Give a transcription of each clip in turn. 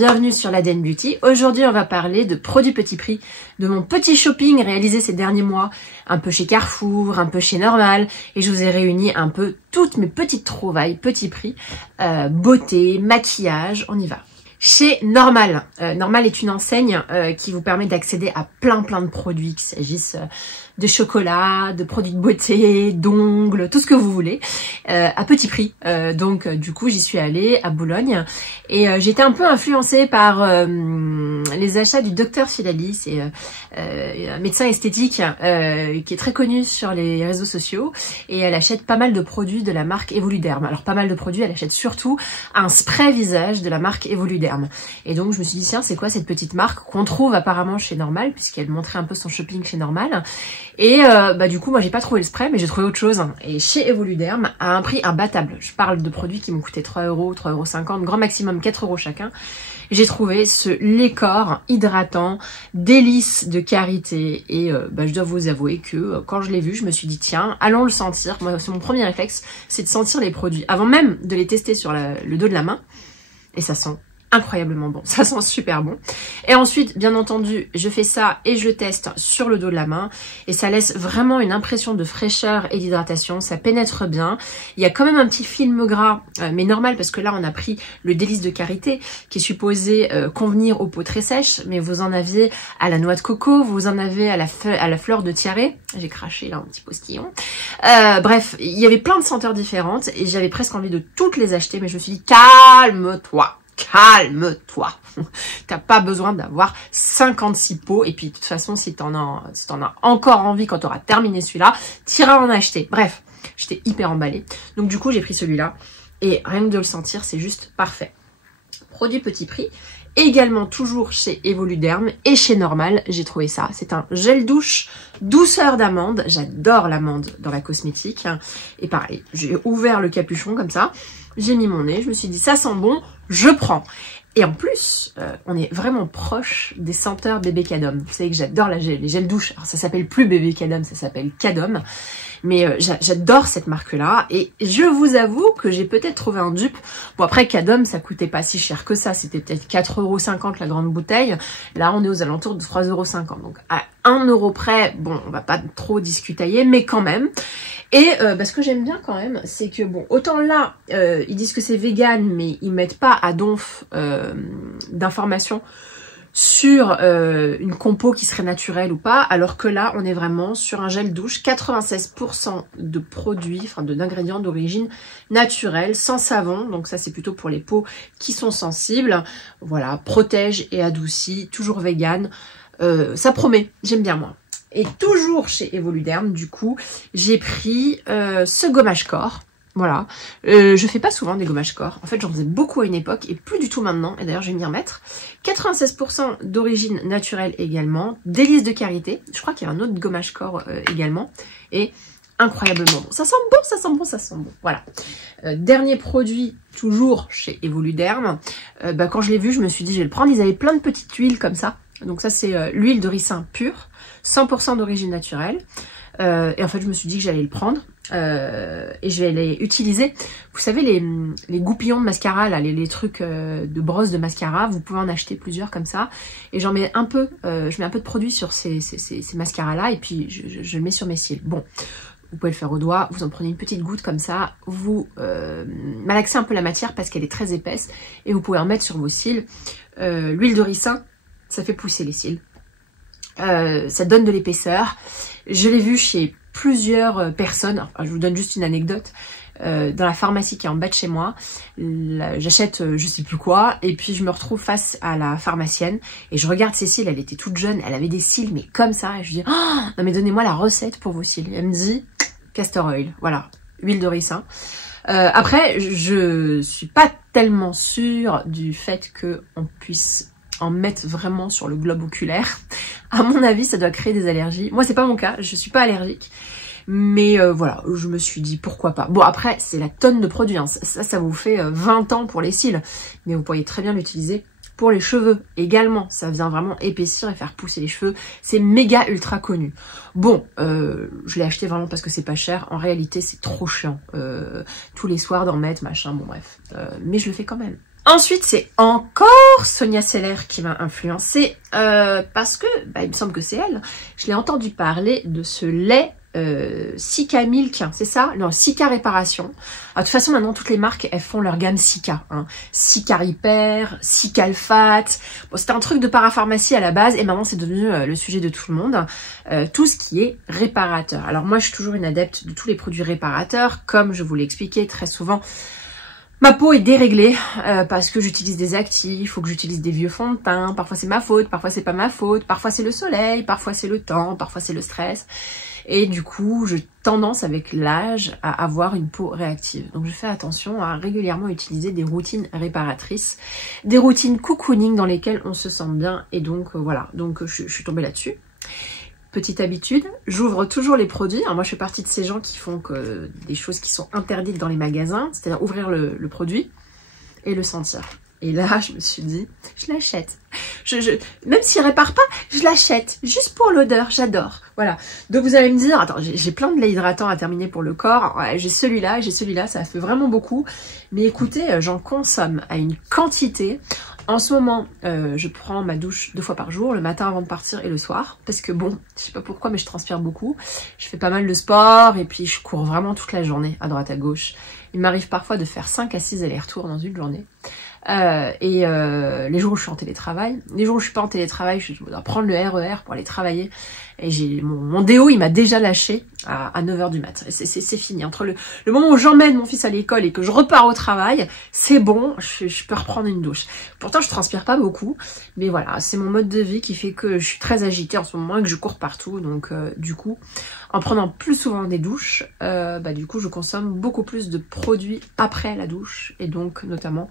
bienvenue sur l'ADN Beauty. Aujourd'hui, on va parler de produits petit prix, de mon petit shopping réalisé ces derniers mois, un peu chez Carrefour, un peu chez Normal, et je vous ai réuni un peu toutes mes petites trouvailles, petit prix, beauté, maquillage, on y va. Chez Normal. Normal est une enseigne qui vous permet d'accéder à plein de produits, qu'il s'agisse de chocolat, de produits de beauté, d'ongles, tout ce que vous voulez, à petit prix. Donc du coup j'y suis allée à Boulogne et j'étais un peu influencée par les achats du docteur Filali, c'est un médecin esthétique qui est très connu sur les réseaux sociaux et elle achète pas mal de produits de la marque Evoluderm. Alors pas mal de produits, elle achète surtout un spray visage de la marque Evoluderm. Et donc je me suis dit tiens, c'est quoi cette petite marque qu'on trouve apparemment chez Normal, puisqu'elle montrait un peu son shopping chez Normal. Et du coup moi j'ai pas trouvé le spray mais j'ai trouvé autre chose. Et chez Evoluderm à un prix imbattable. Je parle de produits qui m'ont coûté 3 €, 3,50 €, grand maximum 4 € chacun. J'ai trouvé ce lait corps hydratant, délice de karité et je dois vous avouer que quand je l'ai vu, je me suis dit tiens, allons le sentir. Moi c'est mon premier réflexe, c'est de sentir les produits avant même de les tester sur le dos de la main. Et ça sent incroyablement bon, ça sent super bon. Et ensuite, bien entendu, je fais ça et je le teste sur le dos de la main et ça laisse vraiment une impression de fraîcheur et d'hydratation, ça pénètre bien. Il y a quand même un petit film gras, mais normal parce que là on a pris le délice de karité qui est supposé convenir aux peaux très sèches, mais vous en aviez à la noix de coco, vous en avez à la fleur de tiare. J'ai craché là un petit postillon. Bref, il y avait plein de senteurs différentes et j'avais presque envie de toutes les acheter, mais je me suis dit calme-toi. Calme-toi. T'as pas besoin d'avoir 56 pots. Et puis, de toute façon, si t'en as encore envie quand t'auras terminé celui-là, t'iras en acheter. Bref, j'étais hyper emballée. Donc, du coup, j'ai pris celui-là. Et rien que de le sentir, c'est juste parfait. Produit petit prix. Également, toujours chez Evoluderm et chez Normal, j'ai trouvé ça. C'est un gel douche douceur d'amande. J'adore l'amande dans la cosmétique. Et pareil, j'ai ouvert le capuchon comme ça. J'ai mis mon nez, je me suis dit ça sent bon, je prends. Et en plus, on est vraiment proche des senteurs bébé Cadom. Vous savez que j'adore les gels douche. Alors ça s'appelle plus bébé Cadom, ça s'appelle Cadom. Mais j'adore cette marque-là. Et je vous avoue que j'ai peut-être trouvé un dupe. Bon après Cadom, ça coûtait pas si cher que ça. C'était peut-être 4,50 € la grande bouteille. Là, on est aux alentours de 3,50 €. Donc à 1 € près, bon, on va pas trop discutailler, mais quand même. Et ce que j'aime bien quand même, c'est que bon, autant là, ils disent que c'est vegan, mais ils mettent pas à donf d'informations sur une compo qui serait naturelle ou pas, alors que là, on est vraiment sur un gel douche, 96% de produits, enfin d'ingrédients d'origine naturelle, sans savon, donc ça c'est plutôt pour les peaux qui sont sensibles. Voilà, protège et adoucit, toujours vegan, ça promet, j'aime bien moi. Et toujours chez Evoluderm, du coup, j'ai pris ce gommage corps. Voilà. Je fais pas souvent des gommages corps. En fait, j'en faisais beaucoup à une époque et plus du tout maintenant. Et d'ailleurs, je vais m'y remettre. 96% d'origine naturelle également. Délice de karité. Je crois qu'il y a un autre gommage corps également. Et incroyablement bon. Ça sent bon, ça sent bon, ça sent bon. Voilà. Dernier produit, toujours chez Evoluderm. Quand je l'ai vu, je me suis dit, je vais le prendre. Ils avaient plein de petites huiles comme ça. Donc ça, c'est l'huile de ricin pure. 100% d'origine naturelle. Et en fait, je me suis dit que j'allais le prendre. Et je vais les utiliser. Vous savez, les goupillons de mascara, là, les trucs de brosse de mascara, vous pouvez en acheter plusieurs comme ça. Et j'en mets un peu, je mets un peu de produit sur ces mascaras-là. Et puis, je le mets sur mes cils. Bon. Vous pouvez le faire au doigt, vous en prenez une petite goutte comme ça, vous malaxez un peu la matière parce qu'elle est très épaisse et vous pouvez en mettre sur vos cils. L'huile de ricin, ça fait pousser les cils. Ça donne de l'épaisseur. Je l'ai vu chez plusieurs personnes. Enfin, je vous donne juste une anecdote. Dans la pharmacie qui est en bas de chez moi, j'achète je sais plus quoi et puis je me retrouve face à la pharmacienne et je regarde ses cils, elle était toute jeune, elle avait des cils mais comme ça et je dis oh, non mais donnez-moi la recette pour vos cils. Et elle me dit castor oil, voilà, huile de ricin. Après je suis pas tellement sûre du fait que on puisse en mettre vraiment sur le globe oculaire. À mon avis ça doit créer des allergies. Moi c'est pas mon cas, je suis pas allergique. Mais voilà, je me suis dit pourquoi pas. Bon après, c'est la tonne de produits, hein. Ça vous fait 20 ans pour les cils. Mais vous pourriez très bien l'utiliser pour les cheveux également. Ça vient vraiment épaissir et faire pousser les cheveux. C'est méga ultra connu. Bon, je l'ai acheté vraiment parce que c'est pas cher. En réalité, c'est trop chiant. Tous les soirs d'en mettre, machin, bon bref. Mais je le fais quand même. Ensuite, c'est encore Sonia Seller qui m'a influencée parce que, il me semble que c'est elle, je l'ai entendu parler de ce lait Sika Milk, c'est ça? Non, Sika Réparation. De toute façon, maintenant, toutes les marques, elles font leur gamme Sika. Hein. Sika Repair, Sika Alphate. Bon, c'était un truc de parapharmacie à la base et maintenant, c'est devenu le sujet de tout le monde. Tout ce qui est réparateur. Alors moi, je suis toujours une adepte de tous les produits réparateurs. Comme je vous l'ai expliqué très souvent, ma peau est déréglée parce que j'utilise des actifs, ou que j'utilise des vieux fonds de teint. Parfois, c'est ma faute, parfois, c'est pas ma faute. Parfois, c'est le soleil, parfois, c'est le temps, parfois, c'est le stress. Et du coup, j'ai tendance avec l'âge à avoir une peau réactive. Donc je fais attention à régulièrement utiliser des routines réparatrices, des routines cocooning dans lesquelles on se sent bien. Et donc voilà, donc je suis tombée là-dessus. Petite habitude, j'ouvre toujours les produits. Alors moi je fais partie de ces gens qui font que des choses qui sont interdites dans les magasins, c'est-à-dire ouvrir le produit et le sentir. Et là, je me suis dit, je l'achète. Même s'il répare pas, je l'achète. Juste pour l'odeur, j'adore. Voilà. Donc vous allez me dire, attends, j'ai plein de laits hydratants à terminer pour le corps. Ouais, j'ai celui-là, ça fait vraiment beaucoup. Mais écoutez, j'en consomme à une quantité. En ce moment, je prends ma douche 2 fois par jour, le matin avant de partir et le soir. Parce que bon, je sais pas pourquoi, mais je transpire beaucoup. Je fais pas mal de sport et puis je cours vraiment toute la journée, à droite à gauche. Il m'arrive parfois de faire 5 à 6 allers-retours dans une journée. Les jours où je suis en télétravail, les jours où je suis pas en télétravail, je dois prendre le RER pour aller travailler. Et j'ai mon déo, il m'a déjà lâché à 9h du mat. C'est fini. Entre le moment où j'emmène mon fils à l'école et que je repars au travail, c'est bon, je peux reprendre une douche. Pourtant, je transpire pas beaucoup, mais voilà, c'est mon mode de vie qui fait que je suis très agitée en ce moment et que je cours partout. Donc, du coup, en prenant plus souvent des douches, du coup, je consomme beaucoup plus de produits après la douche et donc, notamment,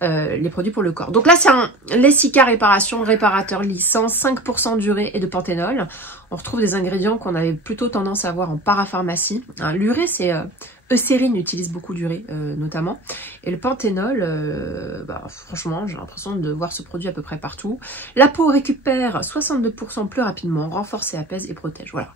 les produits pour le corps. Donc là, c'est un lait Sika Réparation, réparateur licence, 5% d'urée et de panthénol. On retrouve des ingrédients qu'on avait plutôt tendance à voir en parapharmacie. Hein, l'urée, c'est Eucérine utilise beaucoup d'urée, notamment. Et le panthénol, franchement, j'ai l'impression de voir ce produit à peu près partout. La peau récupère 62% plus rapidement, renforce et apaise et protège. Voilà.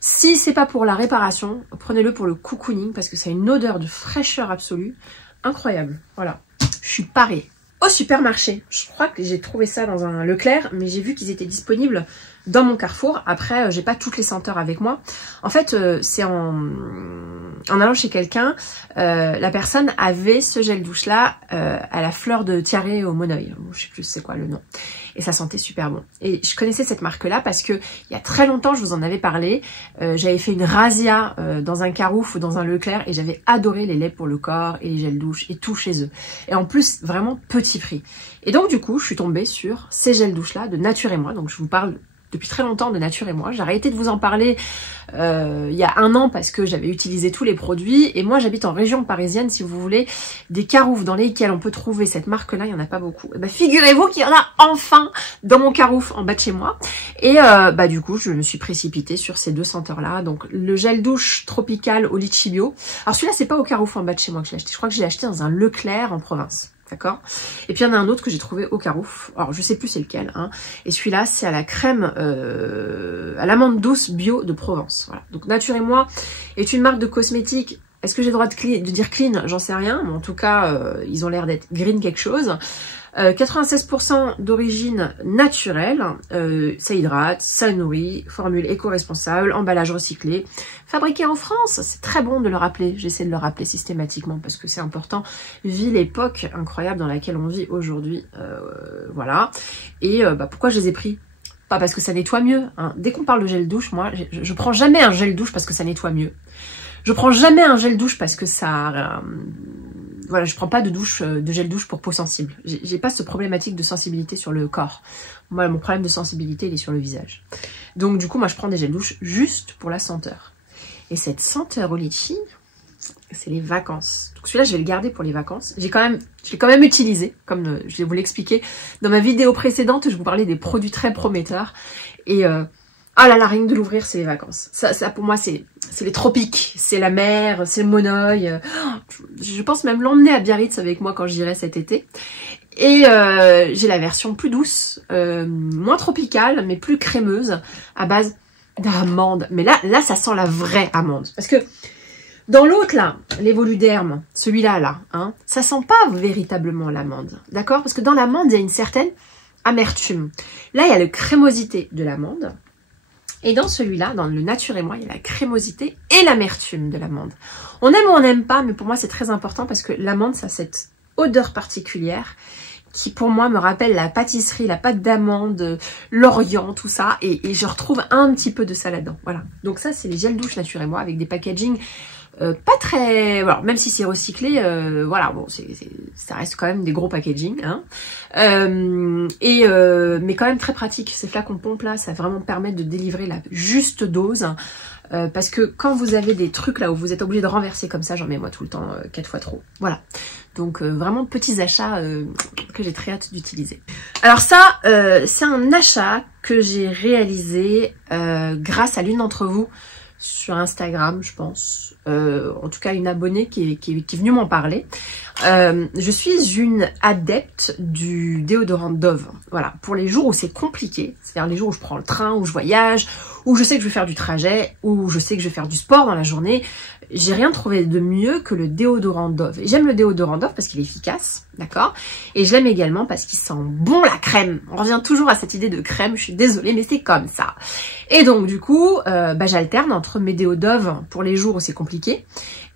Si c'est pas pour la réparation, prenez-le pour le cocooning parce que ça a une odeur de fraîcheur absolue. Incroyable. Voilà. Je suis parée au supermarché. Je crois que j'ai trouvé ça dans un Leclerc, mais j'ai vu qu'ils étaient disponibles dans mon Carrefour. Après, j'ai pas toutes les senteurs avec moi. En fait, c'est en allant chez quelqu'un, la personne avait ce gel douche là à la fleur de tiare au monoeil. Je sais plus c'est quoi le nom. Et ça sentait super bon. Et je connaissais cette marque-là parce que il y a très longtemps, je vous en avais parlé. J'avais fait une razzia dans un Carouf ou dans un Leclerc et j'avais adoré les laits pour le corps et les gels douche et tout chez eux. Et en plus, vraiment petit prix. Et donc du coup, je suis tombée sur ces gels douche-là de Nature et Moi. Donc je vous parle depuis très longtemps de Nature et Moi. J'ai arrêté de vous en parler il y a 1 an parce que j'avais utilisé tous les produits. Et moi, j'habite en région parisienne, si vous voulez, des Carouf dans lesquels on peut trouver cette marque-là, il n'y en a pas beaucoup. Et figurez-vous qu'il y en a enfin dans mon Carouf en bas de chez moi. Et du coup, je me suis précipitée sur ces 2 senteurs-là. Donc, le gel douche tropical au litchi bio. Alors, celui-là, c'est pas au Carouf en bas de chez moi que je l'ai acheté. Je crois que je l'ai acheté dans un Leclerc en province. D'accord. Et puis il y en a un autre que j'ai trouvé au Carouf. Alors je sais plus c'est lequel. Hein. Et celui-là c'est à la crème à l'amande douce bio de Provence. Voilà. Donc Nature et Moi est une marque de cosmétiques. Est-ce que j'ai le droit de dire clean? J'en sais rien. Mais en tout cas ils ont l'air d'être green quelque chose. 96% d'origine naturelle, ça hydrate, ça nourrit, formule éco-responsable, emballage recyclé, fabriqué en France, c'est très bon de le rappeler, j'essaie de le rappeler systématiquement parce que c'est important, vu l'époque incroyable dans laquelle on vit aujourd'hui, voilà, et pourquoi je les ai pris? Pas parce que ça nettoie mieux, hein. Dès qu'on parle de gel douche, moi je prends jamais un gel douche parce que ça nettoie mieux, je prends jamais un gel douche parce que ça... voilà, je prends pas de gel douche pour peau sensible. J'ai pas ce problématique de sensibilité sur le corps. Moi, mon problème de sensibilité, il est sur le visage. Donc, du coup, moi, je prends des gels douche juste pour la senteur. Et cette senteur au litchi, c'est les vacances. Donc, celui-là, je vais le garder pour les vacances. Je l'ai quand même utilisé, comme je vais vous l'expliquer. Dans ma vidéo précédente, je vous parlais des produits très prometteurs. Et... ah là là, rien que de l'ouvrir, c'est les vacances. Ça pour moi, c'est les tropiques, c'est la mer, c'est le monoeil. Je pense même l'emmener à Biarritz avec moi quand j'irai cet été. Et j'ai la version plus douce, moins tropicale, mais plus crémeuse, à base d'amande. Mais là, ça sent la vraie amande. Parce que Dans l'autre, là, l'Evoluderm, celui-là, là, hein, ça sent pas véritablement l'amande, d'accord? Parce que dans l'amande, il y a une certaine amertume. Là, il y a la crémosité de l'amande. Et dans celui-là, dans le Nature et moi, il y a la crémosité et l'amertume de l'amande. On aime ou on n'aime pas, mais pour moi, c'est très important parce que l'amande, ça a cette odeur particulière qui, pour moi, me rappelle la pâtisserie, la pâte d'amande, l'Orient, tout ça. Et je retrouve un petit peu de ça là-dedans. Voilà. Donc ça, c'est les gels douche Nature et moi avec des packaging pas très... Alors, même si c'est recyclé, voilà, bon, ça reste quand même des gros packaging, hein. Mais quand même très pratique. Ces flacons pompe là, ça vraiment permet de délivrer la juste dose. Parce que quand vous avez des trucs là où vous êtes obligé de renverser comme ça, j'en mets moi tout le temps 4 fois trop. Voilà. Donc vraiment petits achats que j'ai très hâte d'utiliser. Alors ça, c'est un achat que j'ai réalisé grâce à l'une d'entre vous sur Instagram, je pense. En tout cas, une abonnée qui est venue m'en parler. Je suis une adepte du déodorant Dove. Voilà, pour les jours où c'est compliqué, c'est-à-dire les jours où je prends le train, où je voyage, où je sais que je vais faire du trajet, où je sais que je vais faire du sport dans la journée, j'ai rien trouvé de mieux que le déodorant Dove. Et j'aime le déodorant Dove parce qu'il est efficace, d'accord? Et je l'aime également parce qu'il sent bon la crème. On revient toujours à cette idée de crème, je suis désolée, mais c'est comme ça. Et donc du coup, j'alterne entre mes déos Dove pour les jours où c'est compliqué,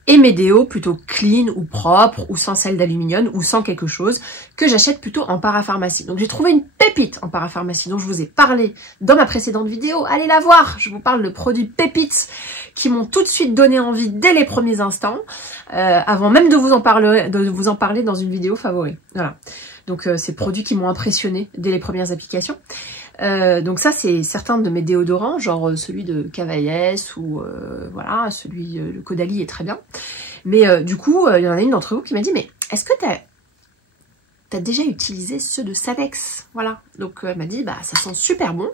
et mes déos plutôt clean ou propres ou sans sel d'aluminium ou sans quelque chose que j'achète plutôt en parapharmacie. Donc j'ai trouvé une pépite en parapharmacie dont je vous ai parlé dans ma précédente vidéo. Allez la voir, je vous parle de produits pépites qui m'ont tout de suite donné envie dès les premiers instants, avant même de vous en parler dans une vidéo favori. Voilà. Donc ces produits qui m'ont impressionné dès les premières applications. Donc ça c'est certains de mes déodorants, genre celui de Cavaillès ou voilà, celui le Caudalie est très bien. Mais du coup, il y en a une d'entre vous qui m'a dit mais est-ce que t'as déjà utilisé ceux de Savex? Voilà. Donc elle m'a dit bah ça sent super bon.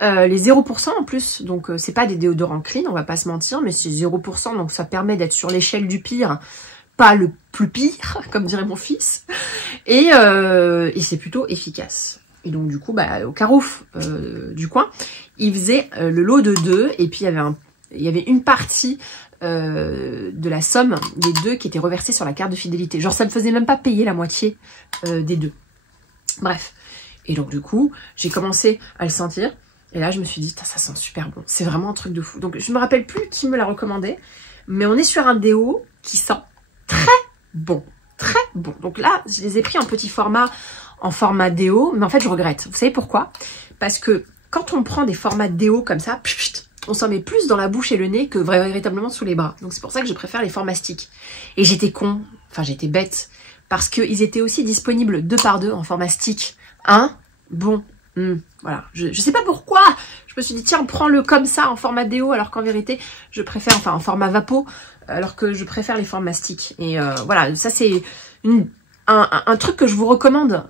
Les 0% en plus, donc c'est pas des déodorants clean, on va pas se mentir, mais c'est 0%, donc ça permet d'être sur l'échelle du pire, pas le plus pire, comme dirait mon fils, et c'est plutôt efficace. Et donc du coup, au Carouf du coin, il faisait le lot de 2, et puis il y avait une partie de la somme des 2 qui était reversée sur la carte de fidélité. Genre ça me faisait même pas payer la moitié des 2. Bref. Et donc du coup, j'ai commencé à le sentir. Et là, je me suis dit, ça sent super bon. C'est vraiment un truc de fou. Donc je me rappelle plus qui me l'a recommandé. Mais on est sur un déo qui sent très bon. Très bon. Donc là, je les ai pris en petit format, en format déo. Mais en fait, je regrette. Vous savez pourquoi? Parce que quand on prend des formats déo comme ça, on s'en met plus dans la bouche et le nez que véritablement sous les bras. Donc c'est pour ça que je préfère les formats stick. Et j'étais con, enfin j'étais bête, parce qu'ils étaient aussi disponibles 2 par 2 en format stick. Hein? Bon, voilà. Je sais pas pourquoi. Je me suis dit tiens, prends-le comme ça en format déo, alors qu'en vérité, je préfère, enfin en format vapo, alors que je préfère les formats stick. Et voilà, ça c'est un truc que je vous recommande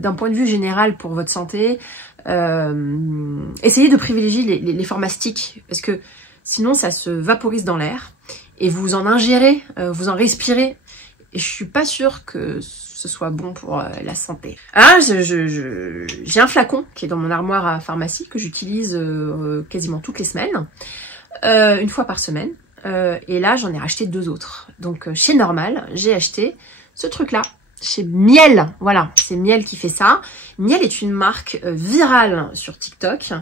d'un point de vue général pour votre santé. Essayez de privilégier les formats stick parce que sinon ça se vaporise dans l'air et vous en ingérez, vous en respirez et je suis pas sûre que ce soit bon pour la santé. Ah, j'ai un flacon qui est dans mon armoire à pharmacie que j'utilise quasiment toutes les semaines, une fois par semaine, et là j'en ai racheté 2 autres. Donc chez Normal, j'ai acheté ce truc là. Chez Miel, voilà, c'est Miel qui fait ça. Miel est une marque virale sur TikTok,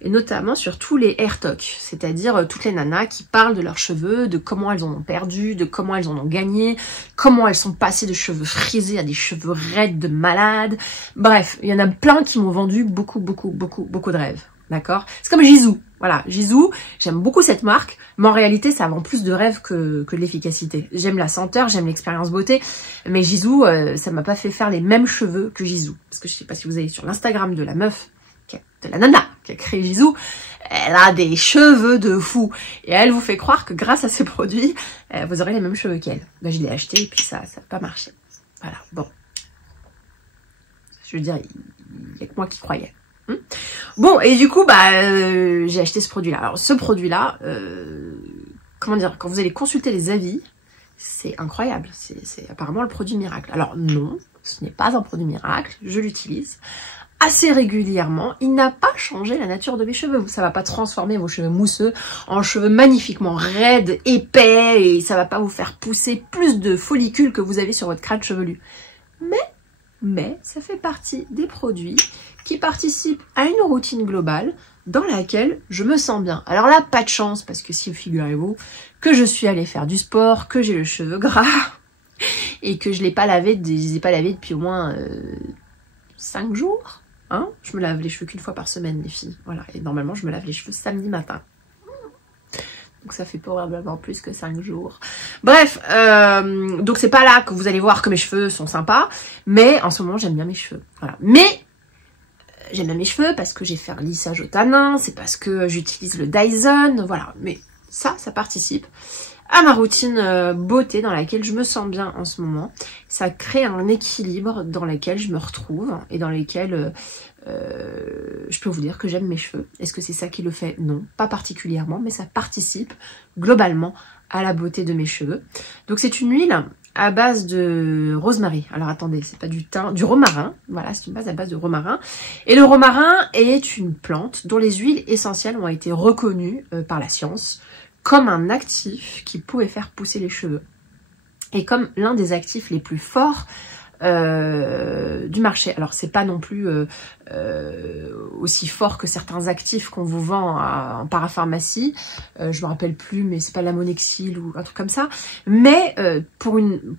et notamment sur tous les hair talk, c'est-à-dire toutes les nanas qui parlent de leurs cheveux, de comment elles en ont perdu, de comment elles en ont gagné, comment elles sont passées de cheveux frisés à des cheveux raides de malades. Bref, il y en a plein qui m'ont vendu beaucoup de rêves, d'accord? C'est comme Gisou. Voilà, Gisou, j'aime beaucoup cette marque, mais en réalité, ça vend plus de rêves que de l'efficacité. J'aime la senteur, j'aime l'expérience beauté, mais Gisou, ça m'a pas fait faire les mêmes cheveux que Gisou. Parce que je sais pas si vous allez sur l'Instagram de la meuf, de la nana qui a créé Gisou, elle a des cheveux de fou. Et elle vous fait croire que grâce à ces produits, vous aurez les mêmes cheveux qu'elle. Ben, je l'ai acheté et puis ça n'a pas marché. Voilà, bon. Je veux dire, il y a que moi qui croyais. Bon, et du coup, j'ai acheté ce produit-là. Alors, ce produit-là, comment dire, quand vous allez consulter les avis, c'est incroyable. C'est apparemment le produit miracle. Alors, non, ce n'est pas un produit miracle, je l'utilise. assez régulièrement. Il n'a pas changé la nature de mes cheveux. Ça va pas transformer vos cheveux mousseux en cheveux magnifiquement raides, épais, et ça va pas vous faire pousser plus de follicules que vous avez sur votre crâne chevelu. Mais ça fait partie des produits qui participent à une routine globale dans laquelle je me sens bien. Alors là, pas de chance, parce que si figurez-vous que je suis allée faire du sport, que j'ai le cheveu gras et que je les ai pas lavés depuis au moins 5 jours. Hein, je me lave les cheveux qu'une fois par semaine, les filles. Voilà, et normalement, je me lave les cheveux samedi matin. Donc ça fait probablement plus que 5 jours. Bref, donc c'est pas là que vous allez voir que mes cheveux sont sympas, mais en ce moment, j'aime bien mes cheveux. Voilà. Mais j'aime bien mes cheveux parce que j'ai fait un lissage au tanin, c'est parce que j'utilise le Dyson, voilà. Mais ça participe à ma routine beauté dans laquelle je me sens bien en ce moment. Ça crée un équilibre dans lequel je me retrouve et dans lequel je peux vous dire que j'aime mes cheveux. Est-ce que c'est ça qui le fait? Non, pas particulièrement, mais ça participe globalement à la beauté de mes cheveux. Donc c'est une huile à base de rosemary. Alors attendez, c'est pas du thym, du romarin. Voilà, c'est une base à base de romarin. Et le romarin est une plante dont les huiles essentielles ont été reconnues par la science comme un actif qui pouvait faire pousser les cheveux. Et comme l'un des actifs les plus forts du marché. Alors c'est pas non plus aussi fort que certains actifs qu'on vous vend en parapharmacie. Je me rappelle plus, mais c'est pas l'amonexil ou un truc comme ça. Mais pour une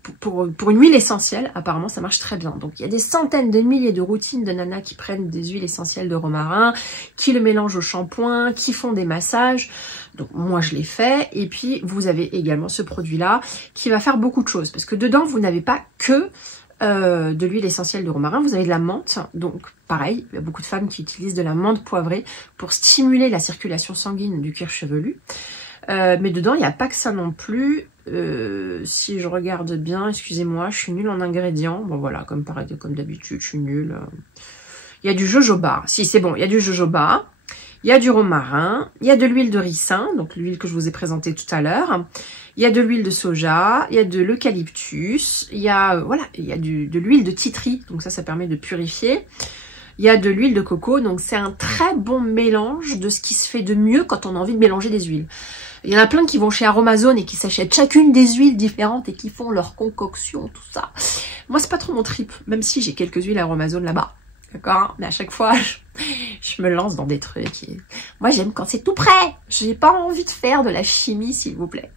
huile essentielle, apparemment ça marche très bien. Donc il y a des centaines de milliers de routines de nanas qui prennent des huiles essentielles de romarin, qui le mélangent au shampoing, qui font des massages. Donc moi je l'ai fait. Et puis vous avez également ce produit-là qui va faire beaucoup de choses. Parce que dedans vous n'avez pas que de l'huile essentielle de romarin, vous avez de la menthe, donc pareil, il y a beaucoup de femmes qui utilisent de la menthe poivrée pour stimuler la circulation sanguine du cuir chevelu, mais dedans il n'y a pas que ça non plus. Si je regarde bien, excusez-moi, je suis nulle en ingrédients, bon voilà, comme d'habitude, je suis nulle. Il y a du jojoba, si c'est bon, il y a du jojoba, il y a du romarin, il y a de l'huile de ricin, donc l'huile que je vous ai présentée tout à l'heure. Il y a de l'huile de soja, il y a de l'eucalyptus, il y a il y a de l'huile de titri, donc ça permet de purifier. Il y a de l'huile de coco, donc c'est un très bon mélange de ce qui se fait de mieux quand on a envie de mélanger des huiles. Il y en a plein qui vont chez Aromazone et qui s'achètent chacune des huiles différentes et qui font leur concoction, tout ça. Moi, c'est pas trop mon trip, même si j'ai quelques huiles Aromazone là-bas. D'accord? Mais à chaque fois, je me lance dans des trucs. Et moi, j'aime quand c'est tout prêt. J'ai pas envie de faire de la chimie, s'il vous plaît.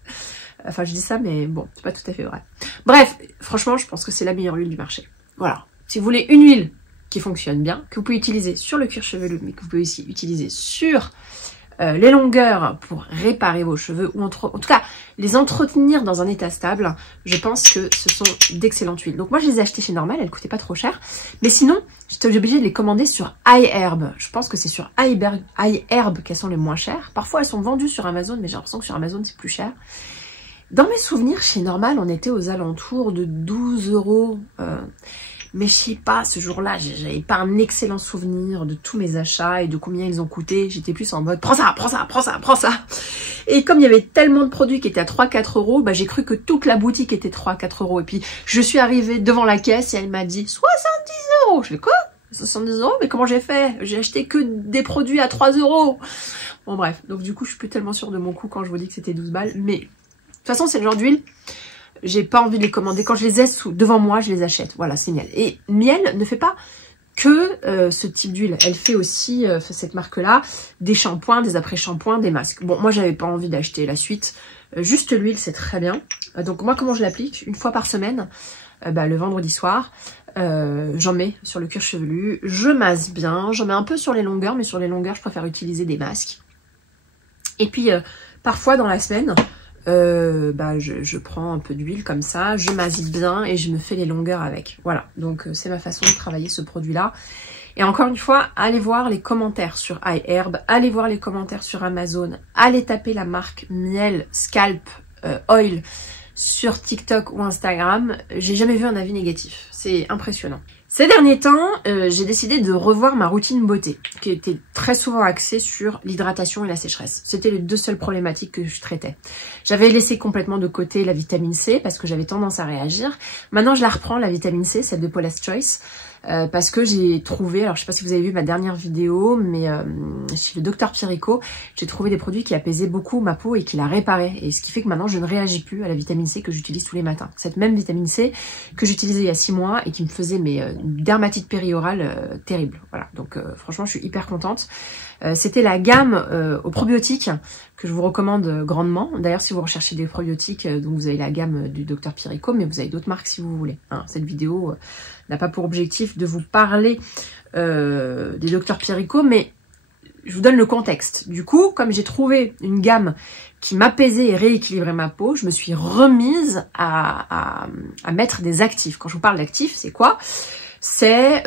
Enfin, je dis ça, mais bon, c'est pas tout à fait vrai. Bref, franchement, je pense que c'est la meilleure huile du marché. Voilà. Si vous voulez une huile qui fonctionne bien, que vous pouvez utiliser sur le cuir chevelu, mais que vous pouvez aussi utiliser sur les longueurs pour réparer vos cheveux, ou en tout cas, les entretenir dans un état stable, je pense que ce sont d'excellentes huiles. Donc moi, je les ai achetées chez Normal, elles coûtaient pas trop cher. Mais sinon, j'étais obligée de les commander sur iHerb. Je pense que c'est sur iHerb qu'elles sont les moins chères. Parfois, elles sont vendues sur Amazon, mais j'ai l'impression que sur Amazon, c'est plus cher. Dans mes souvenirs, chez Normal, on était aux alentours de 12 €. Mais je sais pas, ce jour-là, j'avais pas un excellent souvenir de tous mes achats et de combien ils ont coûté. J'étais plus en mode, prends ça, prends ça, prends ça, prends ça. Et comme il y avait tellement de produits qui étaient à 3-4 €, bah, j'ai cru que toute la boutique était 3-4 €. Et puis, je suis arrivée devant la caisse et elle m'a dit 70 €. Je fais quoi? 70 €? Mais comment j'ai fait? J'ai acheté que des produits à 3 €. Bon, bref. Donc, du coup, je suis plus tellement sûre de mon coup quand je vous dis que c'était 12 balles. Mais, de toute façon, c'est le genre d'huile. J'ai pas envie de les commander. Quand je les ai devant moi, je les achète. Voilà, c'est Miel. Et Miel ne fait pas que ce type d'huile. Elle fait aussi, cette marque-là, des shampoings, des après-shampoings, des masques. Bon, moi, j'avais pas envie d'acheter la suite. Juste l'huile, c'est très bien. Donc, moi, comment je l'applique? Une fois par semaine, le vendredi soir, j'en mets sur le cuir chevelu. Je masse bien. J'en mets un peu sur les longueurs, mais sur les longueurs, je préfère utiliser des masques. Et puis, parfois, dans la semaine... je prends un peu d'huile comme ça, je masse bien et je me fais les longueurs avec. Voilà, donc c'est ma façon de travailler ce produit-là. Et encore une fois, allez voir les commentaires sur iHerb, allez voir les commentaires sur Amazon, allez taper la marque Miel Scalp Oil sur TikTok ou Instagram. J'ai jamais vu un avis négatif, c'est impressionnant. Ces derniers temps, j'ai décidé de revoir ma routine beauté, qui était très souvent axée sur l'hydratation et la sécheresse. C'était les deux seules problématiques que je traitais. J'avais laissé complètement de côté la vitamine C, parce que j'avais tendance à réagir. Maintenant, je la reprends, la vitamine C, celle de Paula's Choice. parce que j'ai trouvé, alors je sais pas si vous avez vu ma dernière vidéo, mais chez le docteur Piricot, j'ai trouvé des produits qui apaisaient beaucoup ma peau et qui la réparaient. Et ce qui fait que maintenant je ne réagis plus à la vitamine C que j'utilise tous les matins. Cette même vitamine C que j'utilisais il y a 6 mois et qui me faisait une dermatite périorale terrible. Voilà, donc franchement je suis hyper contente. C'était la gamme aux probiotiques que je vous recommande grandement. D'ailleurs, si vous recherchez des probiotiques, donc vous avez la gamme du docteur Piricot, mais vous avez d'autres marques si vous voulez. Hein, cette vidéo n'a pas pour objectif de vous parler des docteurs Piricot, mais je vous donne le contexte. Du coup, comme j'ai trouvé une gamme qui m'apaisait et rééquilibrait ma peau, je me suis remise à mettre des actifs. Quand je vous parle d'actifs, c'est quoi ? C'est